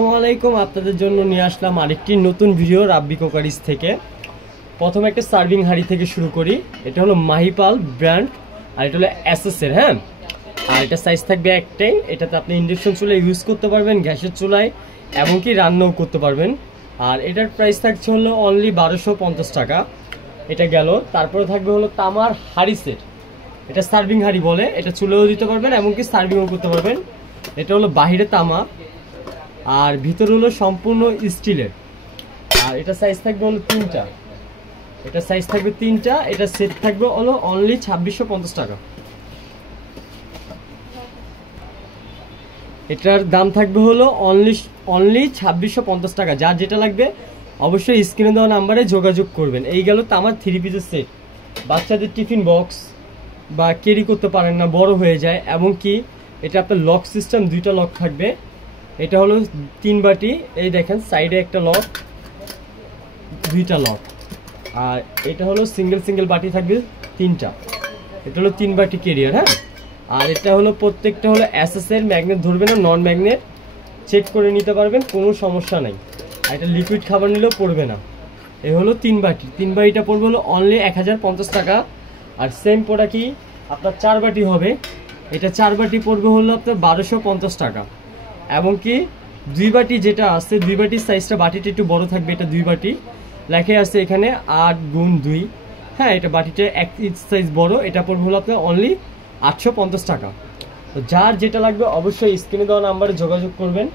আসসালামু আলাইকুম, আপনাদের জন্য নিয়ে আসলাম আরেকটি নতুন ভিডিও রাব্বি কুকারিজ থেকে। প্রথমে একটা সার্ভিং হাঁড়ি থেকে শুরু করি। এটা হলো মাহিপাল ব্র্যান্ড, আর এটা হলো এসএসের। হ্যাঁ, আর এটা সাইজ থাকবে একটাই। এটাতে আপনি ইন্ডাকশন চুলায় ইউজ করতে পারবেন, গ্যাসের চুলায়, এমনকি রান্নাও করতে পারবেন। আর এটার প্রাইস থাকছে হলো অনলি 1250 টাকা। এটা গেল। তারপরে থাকবে হলো তামার হাঁড়ি সেট। এটা সার্ভিং হাঁড়ি বলে, এটা চুলেও দিতে পারবেন, এমনকি সার্ভিংও করতে পারবেন। এটা হলো বাহিরে তামা আর ভিতরে হলো সম্পূর্ণ স্টিলের। আর এটা সাইজ থাকবে হলো তিনটা। এটা সাইজ থাকবে তিনটা। এটা সেট থাকবে হলো অনলি 2650 টাকা। এটার দাম থাকবে হলো অনলি 2650 টাকা। যার যেটা লাগবে অবশ্যই স্ক্রিনে দেওয়া নাম্বারে যোগাযোগ করবেন। এই গেল তামার 3 পিসের সেট। বাচ্চাদের টিফিন বক্স বা ক্যারি করতে পারেন না, বড় হয়ে যায়। এমনকি এটা আপনার লক সিস্টেম, দুইটা লক থাকবে। এটা হলো 3 বাটি, এই দেখেন সাইডে একটা লক, দুইটা লক। আর এটা হলো সিঙ্গেল বাটি থাকবে 3টা। এটা হলো 3 বাটি ক্যারিয়ার। হ্যাঁ, আর এটা হলো প্রত্যেকটা হলো এসএসের, ম্যাগনেট ধরবে না, নন ম্যাগনেট, চেক করে নিতে পারবেন, কোনো সমস্যা নাই। আর এটা লিকুইড খাবার নিলেও পড়বে না। এই হলো 3 বাটি। 3 বাটিটা পড়বে হলো অনলি 1050 টাকা। আর সেম প্রোডাক্টই আপনার 4 বাটি হবে। এটা 4 বাটি পড়বে হলো আপনার 1250 টাকা। এমনকি 2 বাটি যেটা আছে, 2 বাটির সাইজটা, বাটিটা একটু বড় থাকবে। এটা 2 বাটি লেখা আছে এখানে 8x2। হ্যাঁ, এটা বাটিটা 1 ইঞ্চ সাইজ বড়। এটা পড়বে হলো আপনার অনলি 850 টাকা। তো যার যেটা লাগবে অবশ্যই স্ক্রিনে দেওয়া নাম্বারে যোগাযোগ করবেন।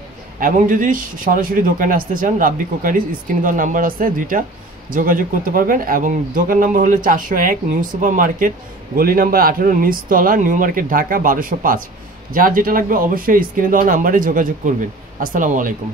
এবং যদি সরাসরি দোকানে আসতে চান, রাব্বি কুকারিজ, স্ক্রিনে দেওয়ার নাম্বার আছে দুইটা, যোগাযোগ করতে পারবেন। এবং দোকান নাম্বার হলো 401 নিউ সুপার মার্কেট, গলি নাম্বার 18, নিচতলা, নিউ মার্কেট, ঢাকা 1205। যার যেটা লাগবে অবশ্যই স্ক্রিনে দেওয়া নাম্বারে যোগাযোগ করবেন। আসসালামু আলাইকুম।